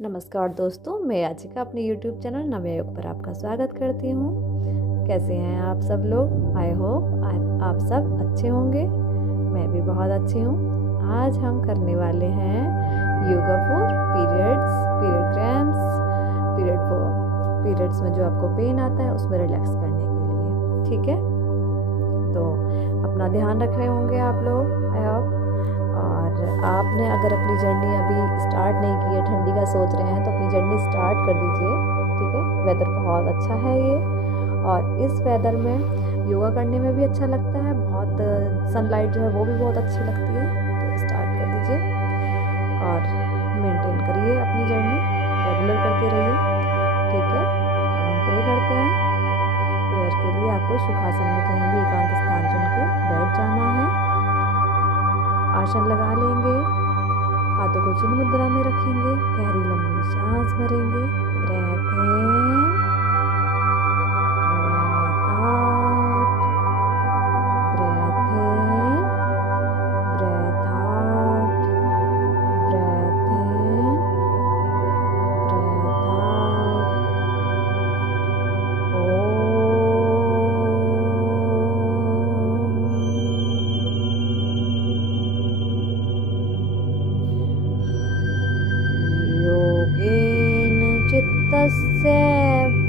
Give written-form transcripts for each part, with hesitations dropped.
नमस्कार दोस्तों, मैं याचिका अपने YouTube चैनल नव्या योग पर आपका स्वागत करती हूँ। कैसे हैं आप सब लोग? आई होप आप सब अच्छे होंगे। मैं भी बहुत अच्छी हूँ। आज हम करने वाले हैं yoga for period cramps, periods में जो आपको पेन आता है उसमें रिलैक्स करने के लिए। ठीक है, तो अपना ध्यान रख रहे होंगे आप लोग, आई होप। और आपने अगर अपनी जर्नी अभी स्टार्ट नहीं की है, ठंडी का सोच रहे हैं, तो अपनी जर्नी स्टार्ट कर दीजिए। ठीक है, वेदर बहुत अच्छा है ये, और इस वेदर में योगा करने में भी अच्छा लगता है। बहुत सनलाइट जो है वो भी बहुत अच्छी लगती है। तो स्टार्ट कर दीजिए और मेंटेन करिए अपनी जर्नी, रेगुलर करते रहिए। ठीक है, अब हम प्रे करते हैं। प्रेयर के लिए आपको सुखासन में कहीं भी एकांत स्थान चुन के बैठ जाना है। आसन लगा लेंगे, हाथों को चिन्ह मुद्रा में रखेंगे, गहरी लंबी सांस भरेंगे। Breath in, breath in, breathe out, breath in, breathe out. योगेन चित्तस्य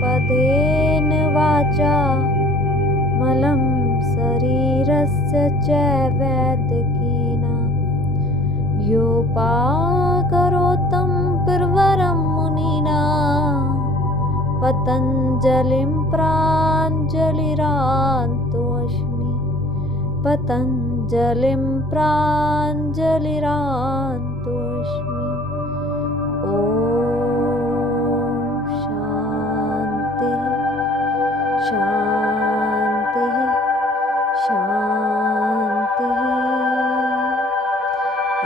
पदेन वाचा मलं शरीरस्य च वैद्यकेन योपाकरोतं पिर्वरं मुनिना पतञ्जलिं प्राञ्जलिरान्तोऽस्मि, पतञ्जलिं प्राञ्जलिरान्तोऽस्मि। शांति शांति शांति।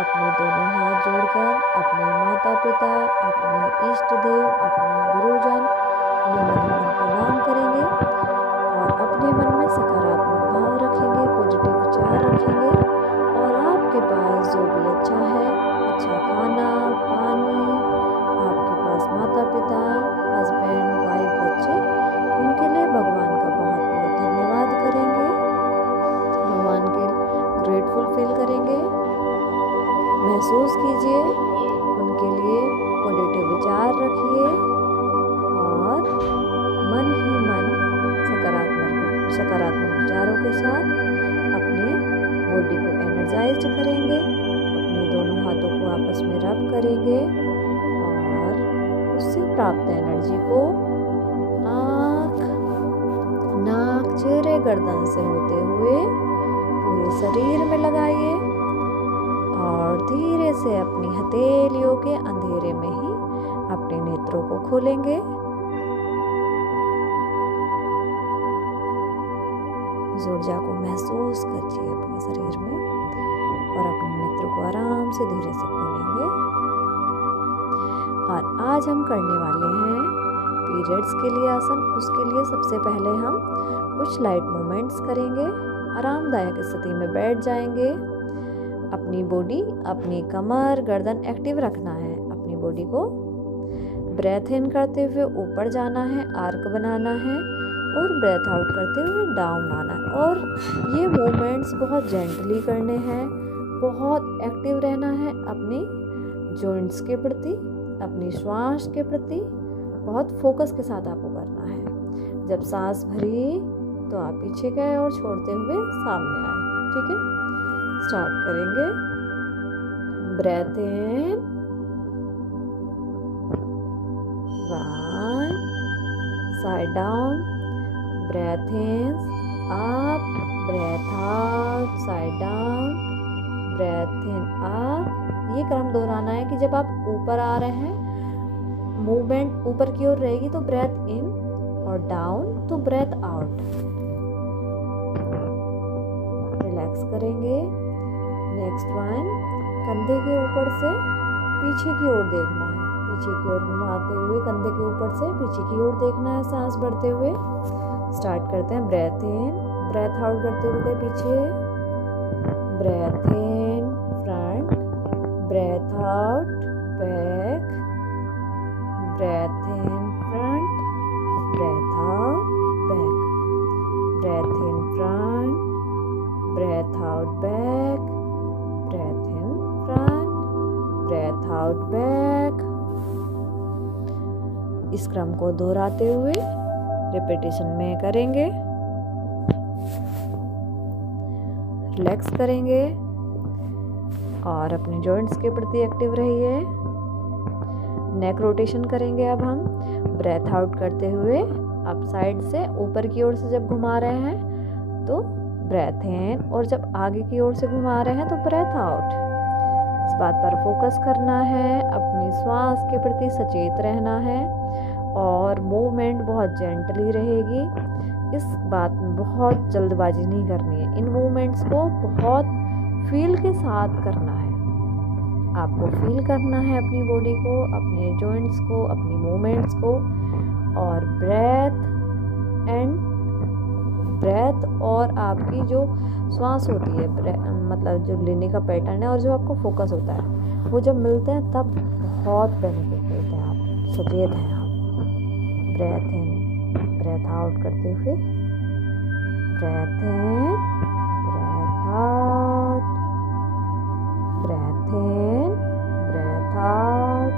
अपने दोनों हाथ जोड़कर अपने माता पिता, अपने इष्ट देव, अपने गुरुजन उन्हें मन ही मन प्रणाम करेंगे और अपने मन में सकारात्मक भाव रखेंगे, पॉजिटिव विचार रखेंगे। और आपके पास जो भी अच्छा है, अच्छा खाना पानी, आपके पास माता पिता, हस्बैंड वाइफ, बच्चे, उनके लिए भगवान का बहुत बहुत धन्यवाद करेंगे, भगवान के ग्रेटफुल फील करेंगे। महसूस कीजिए, उनके लिए पॉजिटिव विचार रखिए और मन ही मन सकारात्मक विचारों के साथ अपनी बॉडी को एनर्जाइज्ड करेंगे। अपने दोनों हाथों को आपस में रब करेंगे और उससे प्राप्त एनर्जी को आँख, नाक, चेहरे, गर्दन से होते हुए पूरे शरीर में लगाइए और धीरे से अपनी हथेलियों के अंधेरे में ही अपने नेत्रों को खोलेंगे। इस ऊर्जा को महसूस कीजिए अपने शरीर में और अपने नेत्रों को आराम से धीरे से खोलेंगे। और आज हम करने वाले हैं पीरियड्स के लिए आसन। उसके लिए सबसे पहले हम कुछ लाइट मूवमेंट्स करेंगे। आरामदायक स्थिति में बैठ जाएंगे। अपनी बॉडी, अपनी कमर, गर्दन एक्टिव रखना है। अपनी बॉडी को ब्रेथ इन करते हुए ऊपर जाना है, आर्क बनाना है, और ब्रेथ आउट करते हुए डाउन आना है। और ये मूवमेंट्स बहुत जेंटली करने हैं, बहुत एक्टिव रहना है अपनी जॉइंट्स के प्रति, अपनी श्वास के प्रति बहुत फोकस के साथ आपको करना है। जब सांस भरी तो आप पीछे गए और छोड़ते हुए सामने आए। ठीक है, स्टार्ट करेंगे। Breathe in, 1, side down, breathe in, up, breathe out, side down, breathe in, up. ये क्रम दोहराना है कि जब आप ऊपर आ रहे हैं, मूवमेंट ऊपर की ओर रहेगी तो ब्रेथ इन, और डाउन तो ब्रेथ आउट। रिलैक्स करेंगे। नेक्स्ट वन, कंधे के ऊपर से पीछे की ओर देखना है, पीछे की ओर घुमाते हुए कंधे के ऊपर से पीछे की ओर देखना है, सांस भरते हुए। स्टार्ट करते हैं। ब्रेथ इन, ब्रेथ आउट करते हुए पीछे, breath in front, breath out back, breath out back. इस क्रम को दोहराते हुए रिपीटेशन में करेंगे। रिलैक्स करेंगे और अपने जॉइंट्स के प्रति एक्टिव रहिए। नेक रोटेशन करेंगे अब हम। ब्रेथ आउट करते हुए अप साइड से ऊपर की ओर से जब घुमा रहे हैं तो ब्रेथ इन, और जब आगे की ओर से घुमा रहे हैं तो ब्रेथ आउट। इस बात पर फोकस करना है, अपनी श्वास के प्रति सचेत रहना है और मूवमेंट बहुत जेंटली रहेगी। इस बात में बहुत जल्दबाजी नहीं करनी है। इन मूवमेंट्स को बहुत फील के साथ करना है। आपको फील करना है अपनी बॉडी को, अपने जॉइंट्स को, अपनी मूवमेंट्स को। और ब्रेथ और आपकी जो श्वास होती है, मतलब जो लेने का पैटर्न है और जो आपको फोकस होता है, वो जब मिलते हैं तब बहुत बेनिफिट मिलते हैं। आप सचेत हैं आप। ब्रेथ इन, ब्रेथ आउट करते हुए, breath in, breathe out, breath in, breathe out,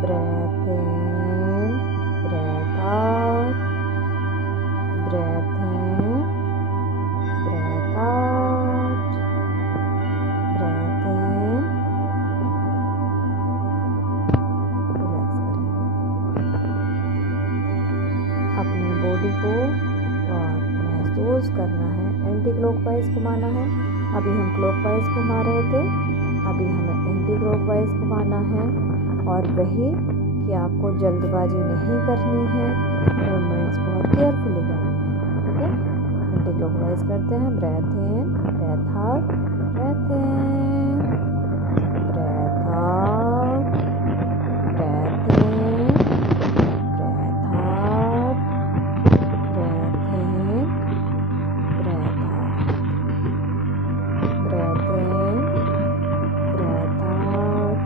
breath in, breathe out, breath in, breathe out, breath in. Relax करेंगे अपनी बॉडी को और महसूस करना है। एंटी क्लॉकवाइज घुमाना है। अभी हम क्लॉकवाइज घुमा रहे थे, अभी हमें एंटी क्लॉकवाइज घुमाना है। और वही कि आपको जल्दबाजी नहीं करनी है, मूवमेंट्स बहुत केयरफुली करनी है। ठीक है, एंटी क्लॉकवाइज करते हैं। Breath in, breathe out, breath in, breathe out, breath in, breathe out, breath in, breathe out, breath in, breathe out.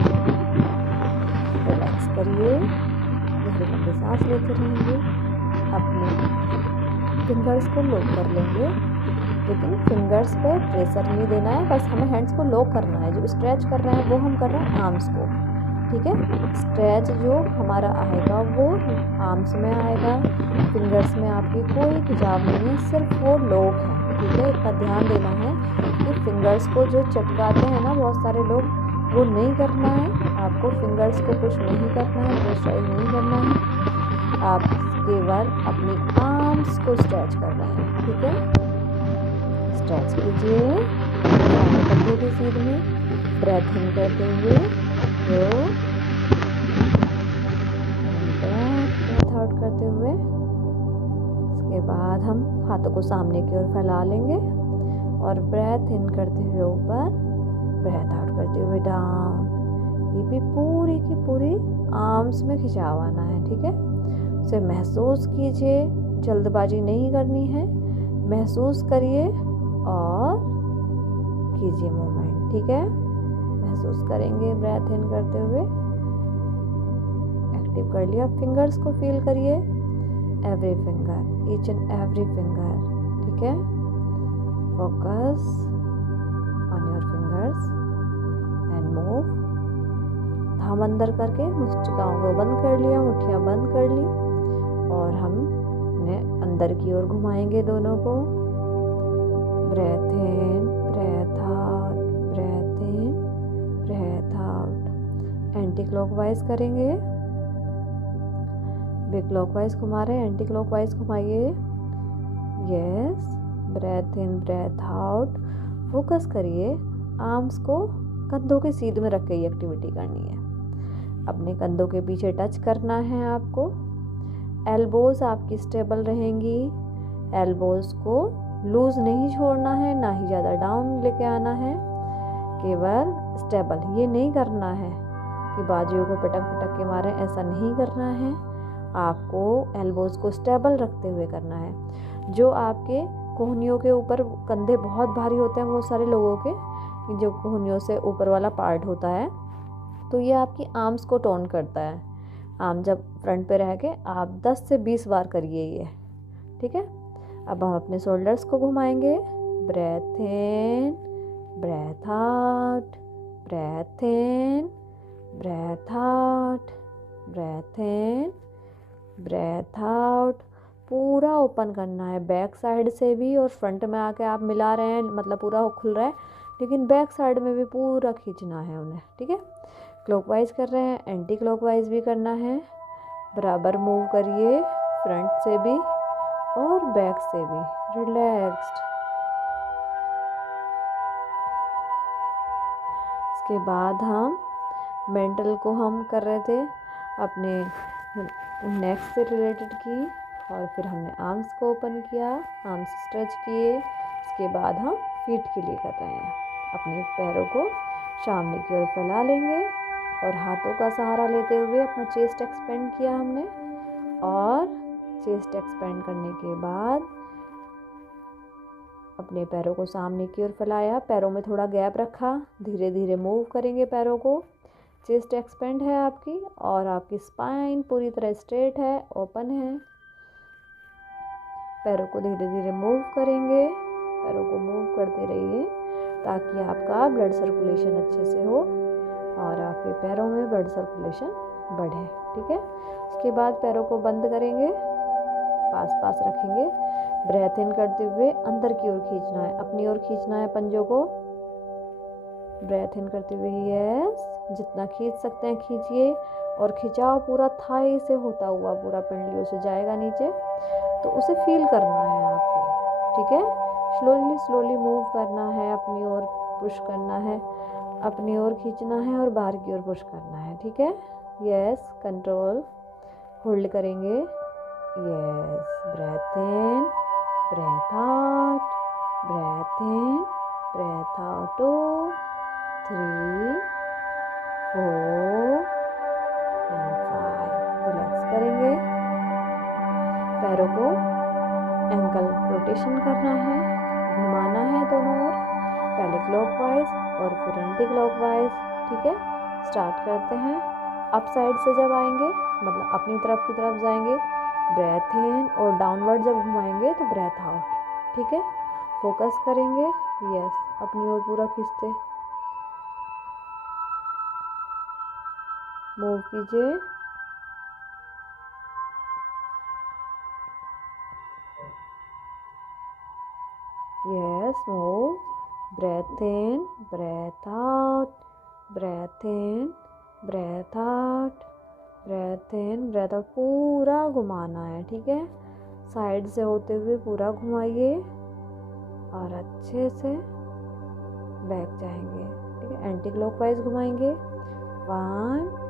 Relax करिए, गहरी लंबी सांस लेते रहेंगे। अपने फिंगर्स को लॉक कर लेंगे, लेकिन फिंगर्स पे प्रेशर नहीं देना है, बस हमें हैंड्स को लॉक करना है। जो स्ट्रेच कर रहे हैं वो हम कर रहे हैं आर्म्स को। ठीक है, स्ट्रेच जो हमारा आएगा वो आर्म्स में आएगा। फिंगर्स में आपकी कोई खिंचाव नहीं है, सिर्फ वो लॉक है। ठीक है, इतना ध्यान देना है कि फिंगर्स को जो चटकाते हैं ना बहुत सारे लोग, वो नहीं करना है। आपको फिंगर्स को पुश नहीं करना है, प्रेशराइज नहीं करना है। आप केवल अपनी आर्म्स को स्ट्रेच कर रहे हैं। ठीक है, स्ट्रेच कीजिए कंधों की सीध में। ब्रेथ इन करते हुए, ब्रेथ आउट करते हुए। इसके बाद हम हाथों को सामने की ओर फैला लेंगे और ब्रेथ इन करते हुए ऊपर, ब्रेथ आउट करते हुए डाउन। ये भी पूरी की पूरी आर्म्स में खिंचाव आना है। ठीक है, उसे महसूस कीजिए, जल्दबाजी नहीं करनी है। महसूस करिए और कीजिए मूवमेंट। ठीक है, महसूस करेंगे ब्रेथ इन करते हुए। एक्टिव कर लिया। फिंगर्स को फील करिए, every finger, each and every finger. ठीक है, focus on your fingers and move. Thumb अंदर करके मुस्टिकाओं को बंद कर लिया, मुट्ठियाँ बंद कर ली और हम उन्हें अंदर की ओर घुमाएंगे दोनों को। Breath in, breathe out, breath in, breathe out. Anti clockwise करेंगे। भी क्लॉकवाइज घुमा रहे हैं, anti clockwise घुमाइए। Yes, breathe in, breathe out. Focus करिए, आर्म्स को कंधों के सीध में रख के ये एक्टिविटी करनी है। अपने कंधों के पीछे टच करना है आपको। एल्बोज आपकी स्टेबल रहेंगी। एल्बोज को लूज नहीं छोड़ना है, ना ही ज़्यादा डाउन लेके आना है, केवल स्टेबल। ये नहीं करना है कि बाजुओं को पटक पटक के मारें, ऐसा नहीं करना है। आपको एल्बोज को स्टेबल रखते हुए करना है। जो आपके कोहनियों के ऊपर, कंधे बहुत भारी होते हैं बहुत सारे लोगों के, जो कोहनियों से ऊपर वाला पार्ट होता है, तो ये आपकी आर्म्स को टोन करता है। आर्म जब फ्रंट पे रह के आप 10 से 20 बार करिए ये। ठीक है, अब हम अपने शोल्डर्स को घुमाएंगे। Breath in, breathe out, breath in, breathe out, breath in, breathe out. पूरा ओपन करना है, बैक साइड से भी और फ्रंट में आके आप मिला रहे हैं, मतलब पूरा खुल रहा है, लेकिन बैक साइड में भी पूरा खींचना है उन्हें, ठीक है। क्लॉकवाइज कर रहे हैं, एंटी क्लॉकवाइज भी करना है, बराबर मूव करिए, फ्रंट से भी और बैक से भी, रिलैक्स्ड। इसके बाद हम मेंटल को हम कर रहे थे अपने नेक से रिलेटेड की, और फिर हमने आर्म्स को ओपन किया, आर्म्स स्ट्रेच किए। इसके बाद हम फीट के लिए कर रहे हैं, अपने पैरों को सामने की ओर फैला लेंगे और हाथों का सहारा लेते हुए अपना चेस्ट एक्सपेंड किया हमने, और चेस्ट एक्सपेंड करने के बाद अपने पैरों को सामने की ओर फैलाया, पैरों में थोड़ा गैप रखा, धीरे धीरे मूव करेंगे पैरों को। चेस्ट एक्सपेंड है आपकी और आपकी स्पाइन पूरी तरह स्ट्रेट है, ओपन है। पैरों को धीरे धीरे मूव करेंगे, पैरों को मूव करते रहिए ताकि आपका ब्लड सर्कुलेशन अच्छे से हो और आपके पैरों में ब्लड सर्कुलेशन बढ़े, ठीक है। उसके बाद पैरों को बंद करेंगे, पास पास रखेंगे, ब्रेथ इन करते हुए अंदर की ओर खींचना है, अपनी ओर खींचना है पंजों को। ब्रेथ इन करते हुए यस, जितना खींच सकते हैं खींचिए, और खिंचाव पूरा थाई से होता हुआ पूरा पिंडलियों से जाएगा नीचे, तो उसे फील करना है आपको, ठीक है। स्लोली स्लोली मूव करना है, अपनी ओर पुश करना है, अपनी ओर खींचना है और बाहर की ओर पुश करना है, ठीक है। यस, कंट्रोल, होल्ड करेंगे, yes, breathe in, breathe out, breath in, breathe out, 2 3 4 and 5। Relax करेंगे, पैरों को एंकल रोटेशन करना है, घुमाना है दोनों ओर, पहले क्लॉकवाइज और फिर एंटी क्लॉकवाइज, ठीक है। स्टार्ट करते हैं। अप साइड से जब आएंगे, मतलब अपनी तरफ की तरफ जाएंगे, ब्रेथ इन, और डाउनवर्ड जब घुमाएंगे तो ब्रेथ आउट, ठीक है। फोकस करेंगे, यस, अपनी ओर पूरा खींचते, मूव कीजिए, yes, move, breath in, breathe out, breath in, breathe out, breath in, breathe out, पूरा घुमाना है, ठीक है। साइड से होते हुए पूरा घुमाइए और अच्छे से बैक जाएंगे, ठीक है। एंटी क्लॉकवाइज घुमाएंगे, 1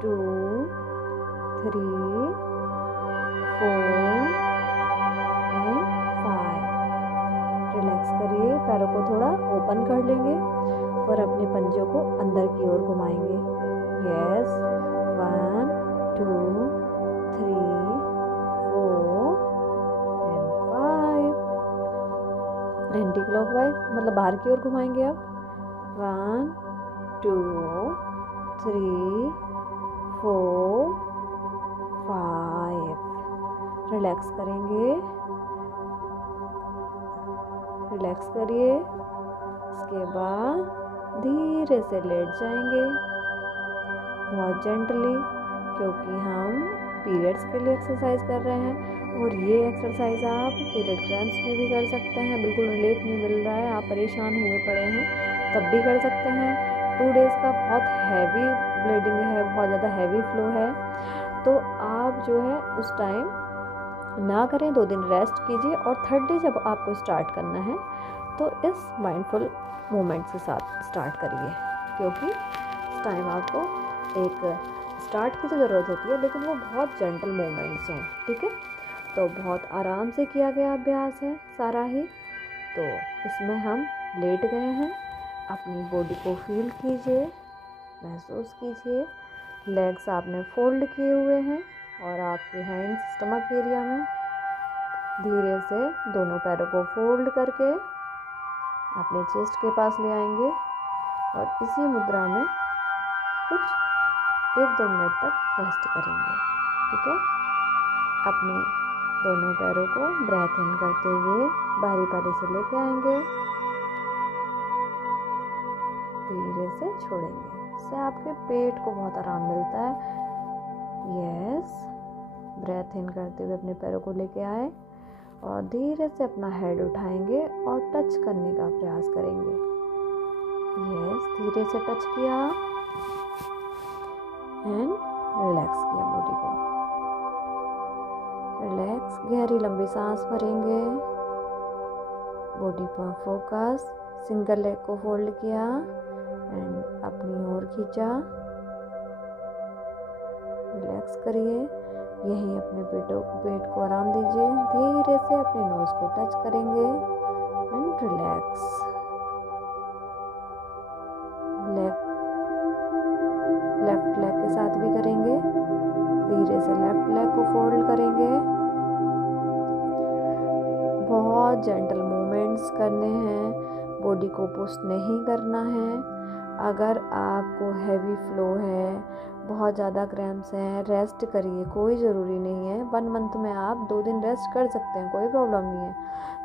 2 3 4 एंड 5। रिलैक्स करिए, पैरों को थोड़ा ओपन कर लेंगे और अपने पंजों को अंदर की ओर घुमाएंगे, यस, 1 2 3 4 एंड 5। एंटी क्लॉकवाइज मतलब बाहर की ओर घुमाएंगे अब, 1 2 3 4 5। रिलैक्स करेंगे, रिलैक्स करिए। इसके बाद धीरे से लेट जाएंगे, बहुत जेंटली, क्योंकि हम पीरियड्स के लिए एक्सरसाइज कर रहे हैं, और ये एक्सरसाइज आप पीरियड क्रैम्प्स में भी कर सकते हैं। बिल्कुल रिलीफ नहीं मिल रहा है, आप परेशान हुए पड़े हैं, तब भी कर सकते हैं। 2 डेज़ का बहुत हैवी ब्लीडिंग है, बहुत ज़्यादा हैवी फ्लो है, तो आप जो है उस टाइम ना करें, 2 दिन रेस्ट कीजिए, और 3rd डे जब आपको स्टार्ट करना है तो इस माइंडफुल मोमेंट्स के साथ स्टार्ट करिए, क्योंकि इस टाइम आपको एक स्टार्ट की तो ज़रूरत होती है, लेकिन वो बहुत जेंटल मोमेंट्स हों, ठीक है। तो बहुत आराम से किया गया अभ्यास है सारा ही। तो इसमें हम लेट गए हैं, अपनी बॉडी को फील कीजिए, महसूस कीजिए, लेग्स आपने फोल्ड किए हुए हैं और आपके हैंड्स स्टमक एरिया में। धीरे से दोनों पैरों को फोल्ड करके अपने चेस्ट के पास ले आएंगे और इसी मुद्रा में कुछ 1-2 मिनट तक रेस्ट करेंगे, ठीक है। अपने दोनों पैरों को ब्रेथ इन करते हुए बारी बारी से लेके आएंगे, धीरे से छोड़ेंगे, जिससे आपके पेट को बहुत आराम मिलता है। यस, ब्रेथ इन करते हुए अपने पैरों को लेके आए और धीरे से अपना हेड उठाएंगे और टच करने का प्रयास करेंगे। यस, धीरे से टच किया एंड रिलैक्स किया बॉडी को। रिलैक्स, गहरी लंबी सांस भरेंगे, बॉडी पर फोकस, सिंगल लेग को फोल्ड किया एंड अपनी ओर खींचा। रिलैक्स करिए, यहीं अपने पेट को आराम दीजिए। धीरे से अपने नोज को टच करेंगे एंड रिलैक्स। लेफ्ट लेग के साथ भी करेंगे। धीरे से लेफ्ट लेग को फोल्ड करेंगे। बहुत जेंटल मूवमेंट्स करने हैं, बॉडी को पुश नहीं करना है। अगर आपको हैवी फ्लो है, बहुत ज़्यादा क्रैम्प्स हैं, रेस्ट करिए, कोई ज़रूरी नहीं है। 1 मंथ में आप 2 दिन रेस्ट कर सकते हैं, कोई प्रॉब्लम नहीं है।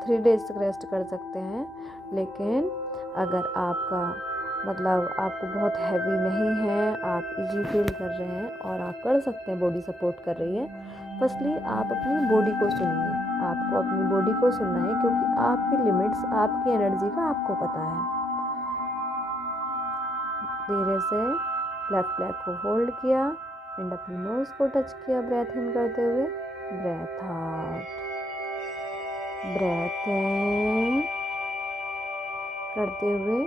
3 डेज तक रेस्ट कर सकते हैं। लेकिन अगर आपका आपको बहुत हैवी नहीं है, आप इजी फील कर रहे हैं और आप कर सकते हैं, बॉडी सपोर्ट कर रही है, फर्स्टली आप अपनी बॉडी को सुनिए। आपको अपनी बॉडी को सुनना है क्योंकि आपकी लिमिट्स, आपकी एनर्जी का आपको पता है। धीरे से लेफ्ट लेग को फोल्ड किया एंड अपनी नोज को टच किया ब्रेथ इन करते हुए। ब्रेथ आउट, ब्रेथ इन करते हुए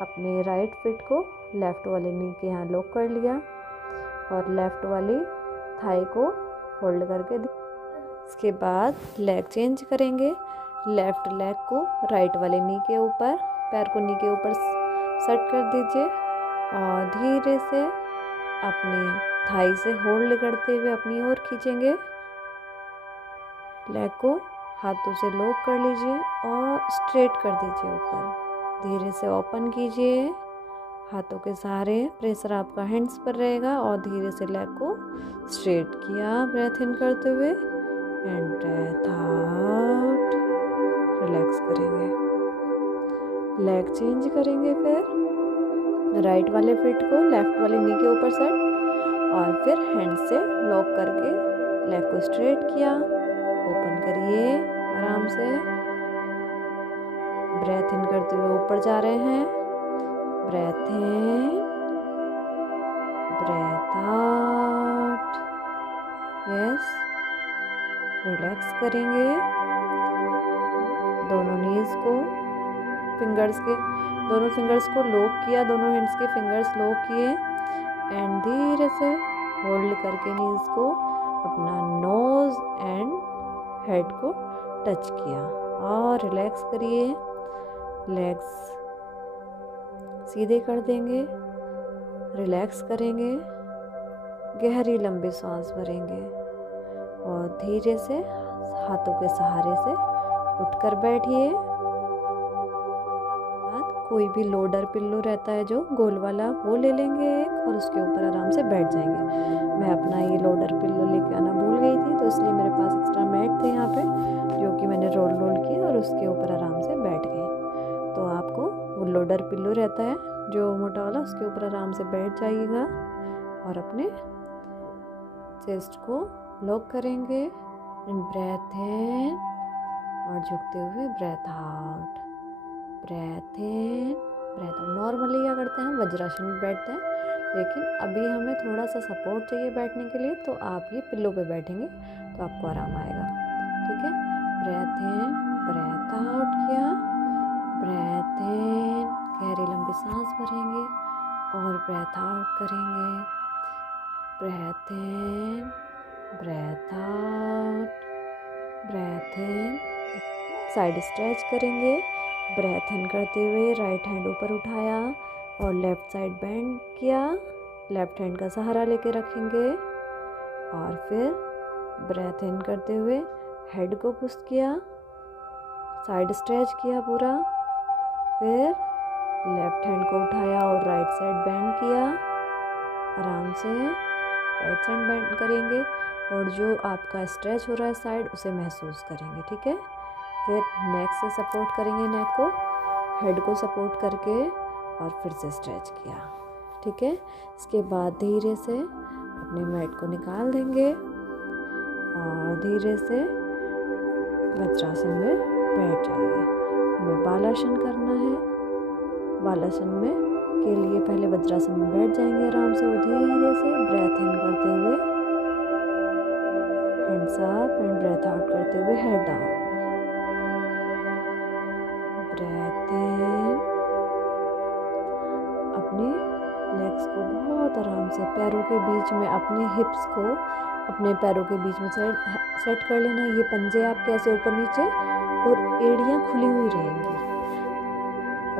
अपने राइट फिट को लेफ्ट वाले नी के यहाँ लॉक कर लिया और लेफ्ट वाली थाई को होल्ड करके इसके बाद लेग चेंज करेंगे। लेफ्ट लेग को राइट वाले नी के ऊपर, पैर को नी के ऊपर सेट कर दीजिए और धीरे से अपनी थाई से होल्ड करते हुए अपनी ओर खींचेंगे। लेग को हाथों से लॉक कर लीजिए और स्ट्रेट कर दीजिए ऊपर। धीरे से ओपन कीजिए, हाथों के सहारे, प्रेशर आपका हैंड्स पर रहेगा और धीरे से लेग को स्ट्रेट किया ब्रेथ इन करते हुए एंड ब्रेथ आउट। रिलैक्स करेंगे, लेग चेंज करेंगे। फिर राइट वाले फिट को लेफ्ट वाले नी के ऊपर सेट और फिर हैंड से लॉक करके लेग को स्ट्रेट किया। ओपन करिए आराम से, ब्रेथ इन करते हुए ऊपर जा रहे हैं। Breath in, breathe out. Yes, relax करेंगे। दोनों नीज को दोनों फिंगर्स को लॉक किया, दोनों हैंड्स के फिंगर्स लॉक किए एंड धीरे से होल्ड करके नीज को अपना नोज एंड हेड को टच किया और रिलैक्स करिए। लेग्स सीधे कर देंगे, रिलैक्स करेंगे, गहरी लंबी सांस भरेंगे और धीरे से हाथों के सहारे से उठकर बैठिए। कोई भी लोडर पिल्लो रहता है जो गोल वाला, वो ले लेंगे एक और उसके ऊपर आराम से बैठ जाएंगे। मैं अपना ये लोडर पिल्लो लेके आना भूल गई थी, तो इसलिए मेरे पास एक्स्ट्रा मैट थे यहाँ पे, जो कि मैंने रोल किया और उसके ऊपर आराम से बैठ गए। तो आपको वो लोडर पिल्लो रहता है जो मोटा वाला, उसके ऊपर आराम से बैठ जाइएगा और अपने चेस्ट को लॉक करेंगे एंड ब्रेथ इन और झुकते हुए breath out. Breath in, breathe out. Normally क्या करते हैं, हम वज्रासन में बैठते हैं, लेकिन अभी हमें थोड़ा सा सपोर्ट चाहिए बैठने के लिए, तो आप ये पिल्लो पे बैठेंगे तो आपको आराम आएगा। ठीक है, ब्रेथ इन, ब्रेथ आउट किया, ब्रेथ इन, गहरी लंबी सांस भरेंगे और ब्रेथ आउट करेंगे। Breathe in, breathe out, breath in. Side stretch करेंगे। ब्रेथ इन करते हुए राइट हैंड ऊपर उठाया और लेफ्ट साइड बेंड किया, लेफ्ट हैंड का सहारा लेके रखेंगे और फिर ब्रेथ इन करते हुए हेड को पुश किया, साइड स्ट्रेच किया पूरा, फिर लेफ्ट हैंड को उठाया और राइट साइड बेंड किया। आराम से राइट साइड बेंड करेंगे और जो आपका स्ट्रेच हो रहा है साइड, उसे महसूस करेंगे। ठीक है, फिर नेक से सपोर्ट करेंगे, नेक को, हेड को सपोर्ट करके और फिर से स्ट्रेच किया। ठीक है। इसके बाद धीरे से अपने मैट को निकाल देंगे और धीरे से वज्रासन में बैठ जाइए। हमें बालासन करना है। बालासन में के लिए पहले वज्रासन में बैठ जाएंगे आराम से, और धीरे से ब्रेथ इन करते हुए hands up and breathe out करते हुए हेड डाउन। ब्रेथ इन, अपने लेग्स को बहुत आराम से पैरों के बीच में, अपने हिप्स को अपने पैरों के बीच में सेट कर लेना। ये पंजे आपके ऐसे ऊपर नीचे और एड़ियाँ खुली हुई रहेंगी,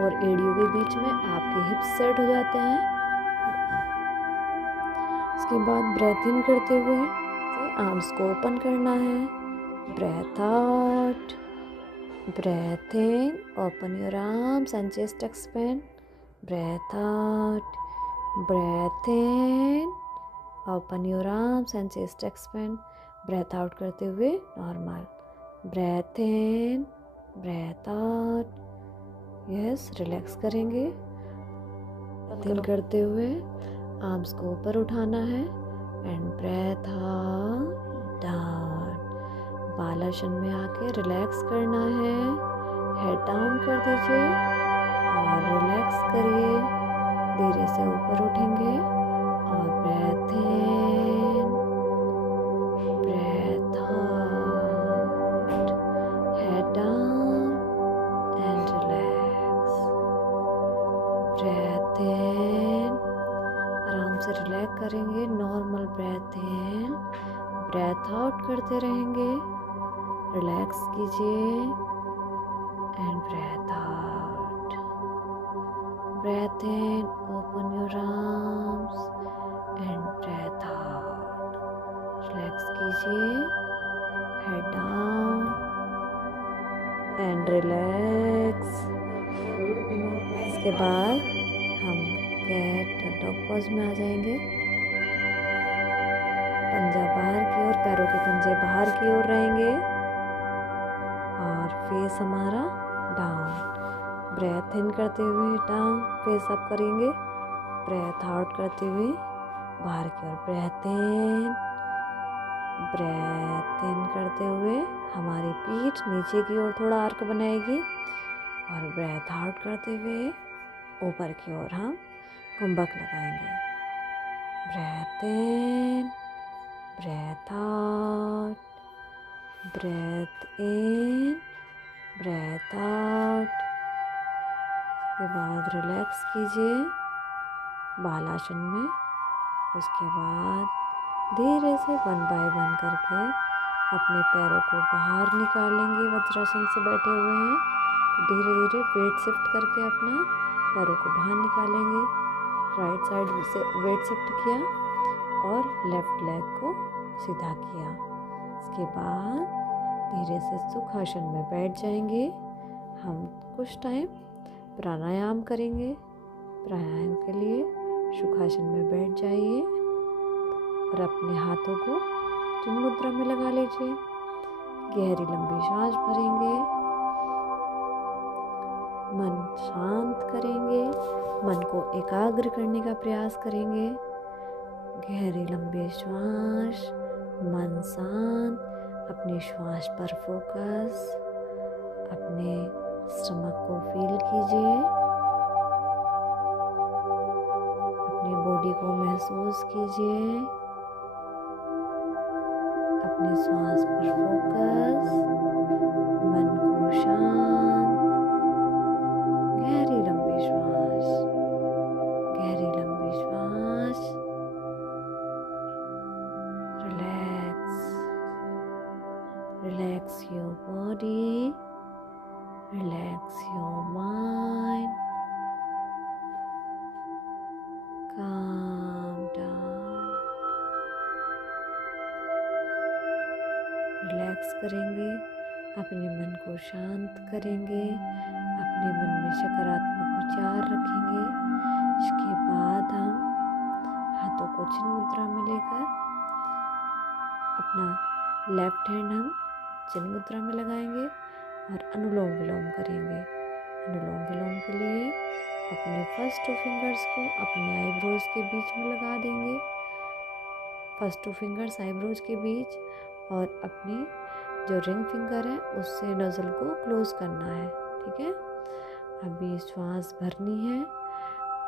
और एड़ियों के बीच में आपके हिप्स सेट हो जाते हैं। उसके बाद ब्रेथ इन करते हुए आर्म्स को ओपन करना है। Breathe out, breath in, open your arms and chest expand. Breath out, breath in, open your arms and chest expand. Breath out करते हुए normal. Breathe in, breathe out. Yes, relax करेंगे। In करते हुए arms को ऊपर उठाना है and breathe out down. Balasana में आके रिलैक्स करना है। हेड डाउन कर दीजिए और रिलैक्स करिए। धीरे से ऊपर उठेंगे और breathe in, breathe out, head down and relax. Breathe in, आराम से रिलैक्स करेंगे। Normal breathe in, breathe out करते रहेंगे। रिलैक्स कीजिए and breathe out. Breath in, open your arms and breathe out. Relax कीजिए, हेड डाउन एंड रिलैक्स। इसके बाद हम कैट डॉग पोज में आ जाएंगे। पंजा बाहर की ओर, पैरों के पंजे बाहर की ओर रहेंगे और फेस हमारा डाउन। ब्रेथ इन करते हुए डाउन, फेस अप करेंगे। ब्रेथ आउट करते हुए बाहर की ओर। ब्रेथ इन करते हुए हमारी पीठ नीचे की ओर थोड़ा आर्क बनाएगी, और ब्रेथ आउट करते हुए ऊपर की ओर हम कुंभक लगाएंगे। Breath in, breathe out, breath in, breathe out. उसके बाद रिलैक्स कीजिए बालासन में। उसके बाद धीरे से 1 बाय 1 करके अपने पैरों को बाहर निकालेंगे। वज्रासन से बैठे हुए हैं तो धीरे धीरे वेट शिफ्ट करके अपना पैरों को बाहर निकालेंगे। राइट साइड से वेट शिफ्ट किया और लेफ्ट लेग को सीधा किया। इसके बाद धीरे से सुखासन में बैठ जाएंगे। हम कुछ टाइम प्राणायाम करेंगे। प्राणायाम के लिए सुखासन में बैठ जाइए और अपने हाथों को चिन्ह मुद्रा में लगा लीजिए। गहरी लंबी सांस भरेंगे, मन शांत करेंगे, मन को एकाग्र करने का प्रयास करेंगे। गहरी लंबी श्वास, मन शांत, अपने श्वास पर फोकस, अपने स्टमक को फील कीजिए, अपनी बॉडी को महसूस कीजिए, अपनी श्वास पर फोकस, मन को शांत। गहरी लंबी श्वास, गहरी लंबी श्वास। Relax, relax your body, relax your mind, calm down। Relax करेंगे, अपने मन को शांत करेंगे, अपने मन में सकारात्मक विचार रखेंगे। इसके बाद हम हाथों को चिन्ह मुद्रा में लेकर अपना लेफ्ट हैंड हम चिन्ह मुद्रा में लगाएंगे और अनुलोम विलोम करेंगे। अनुलोम विलोम के लिए अपने फर्स्ट 2 फिंगर्स को अपनी आईब्रोज के बीच में लगा देंगे, फर्स्ट 2 फिंगर्स आईब्रोज के बीच, और अपनी जो रिंग फिंगर है उससे नोज़ल को क्लोज करना है। ठीक है, अभी श्वास भरनी है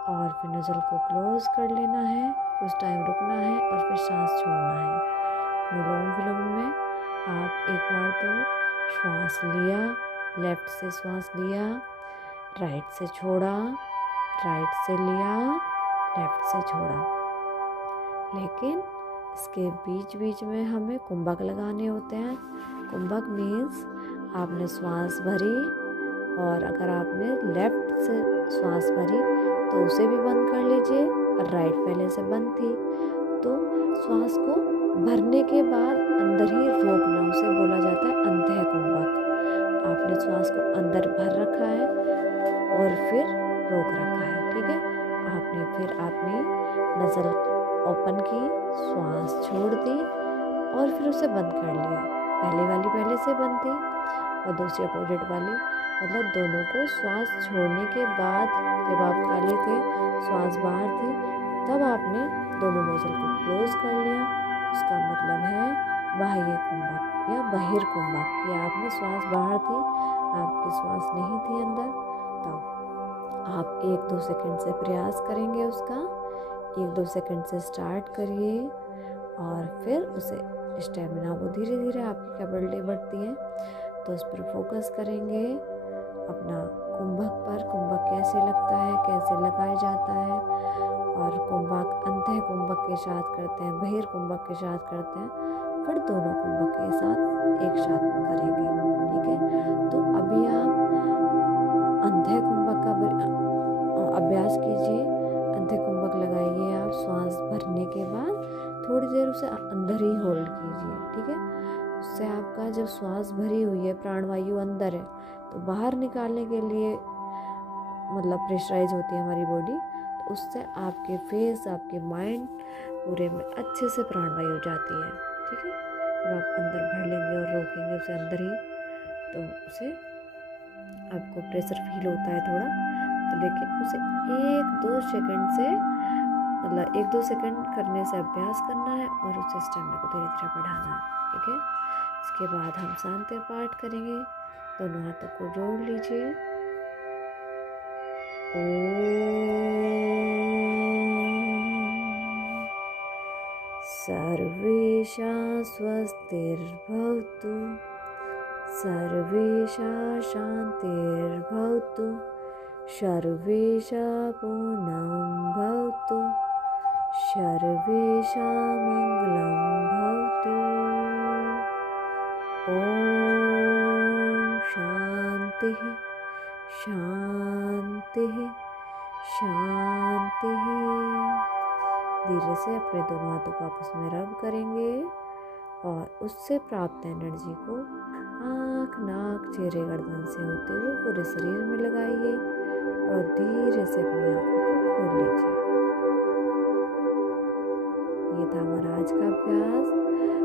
और फिर नोज़ल को क्लोज कर लेना है, कुछ टाइम रुकना है और फिर सांस छोड़ना है। अनुलोम विलोम में आप एक बार तो श्वास लिया, लेफ्ट से श्वास लिया, राइट से छोड़ा, राइट से लिया, लेफ्ट से छोड़ा। लेकिन इसके बीच बीच में हमें कुंभक लगाने होते हैं। कुंभक मीन्स आपने श्वास भरी और अगर आपने लेफ्ट से श्वास भरी तो उसे भी बंद कर लीजिए, और राइट पहले से बंद थी तो श्वास को भरने के बाद अंदर ही रोकना, उसे बोला जाता है अंतः कुंभक। आपने श्वास को अंदर भर रखा है और फिर रोक रखा है। ठीक है, आपने फिर अपनी नज़ल ओपन की, श्वास छोड़ दी और फिर उसे बंद कर लिया। पहले वाली पहले से बंद थी और दूसरी अपोजिट वाली, मतलब दोनों को श्वास छोड़ने के बाद जब आप खाली थे, श्वास बाहर थी, तब आपने दोनों नोज़ल को क्लोज कर लिया। उसका मतलब है बाह्य कुंभक या बहिर् कुंभक, कि आपने श्वास बाहर थी, आपकी श्वास नहीं थी अंदर। तब आप 1-2 सेकंड से प्रयास करेंगे उसका, 1-2 सेकंड से स्टार्ट करिए और फिर उसे स्टेमिना वो धीरे धीरे आपकी कैपेबिलिटी बढ़ती है तो उस पर फोकस करेंगे, अपना कुंभक पर, कुंभक कैसे लगता है, कैसे लगाया जाता है, और कुंभक अंतः कुंभक के साथ करते हैं, बहिर् कुंभक के साथ करते हैं, फिर दोनों कुंभक के साथ एक साथ करेंगे। ठीक है, तो अभी आप अंतः कुंभक का अभ्यास कीजिए। अंतः कुंभक लगाइए आप श्वास भरने के बाद, थोड़ी देर उसे अंदर ही होल्ड कीजिए। ठीक है, उससे आपका जब श्वास भरी हुई है, प्राणवायु अंदर है, तो बाहर निकालने के लिए मतलब प्रेशराइज होती है हमारी बॉडी, तो उससे आपके फेस, आपके माइंड पूरे में अच्छे से प्राणवायु जाती है। ठीक है, जब आप अंदर भर लेंगे और रोकेंगे उसे अंदर ही, तो उसे आपको प्रेशर फील होता है थोड़ा, तो लेकिन उसे 1-2 सेकंड से, मतलब 1-2 सेकंड करने से अभ्यास करना है और उसे स्टेमिना को धीरे धीरे बढ़ाना है। ठीक है, इसके बाद हम शांति पाठ करेंगे। दोनों हाथों को जोड़ लीजिए। सर्वेषां स्वस्तिर्भवतु, सर्वेषां शान्तिर्भवतु, सर्वेषां पूर्णं भवतु, सर्वेषां मङ्गलं भवतु। ॐ शान्तिः शान्तिः शान्तिः। धीरे से अपने दोनों हाथों को आपस में रब करेंगे और उससे प्राप्त एनर्जी को आँख, नाक, चेहरे, गर्दन से होते हुए पूरे शरीर में लगाइए और धीरे से अपनी आँखों को खोल लीजिए। ये था हमारा आज का अभ्यास।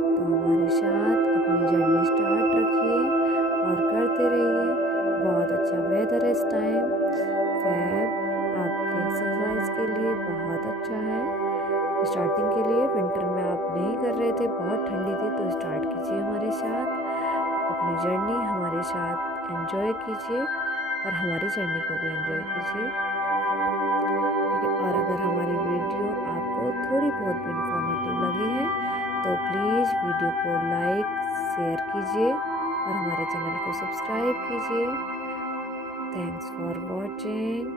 तो हमारे साथ अपनी जर्नी स्टार्ट रखिए और करते रहिए। बहुत अच्छा वेदर है इस टाइम, फैब आपके एक्सरसाइज के लिए बहुत अच्छा है। स्टार्टिंग के लिए विंटर में आप नहीं कर रहे थे, बहुत ठंडी थी, तो स्टार्ट कीजिए हमारे साथ, अपनी जर्नी हमारे साथ एंजॉय कीजिए और हमारी जर्नी को भी एंजॉय कीजिए। ठीक है, और अगर हमारी वीडियो आपको थोड़ी बहुत भी इंफॉर्मेटिव लगी है तो प्लीज़ वीडियो को लाइक, शेयर कीजिए और हमारे चैनल को सब्सक्राइब कीजिए। Thanks for watching.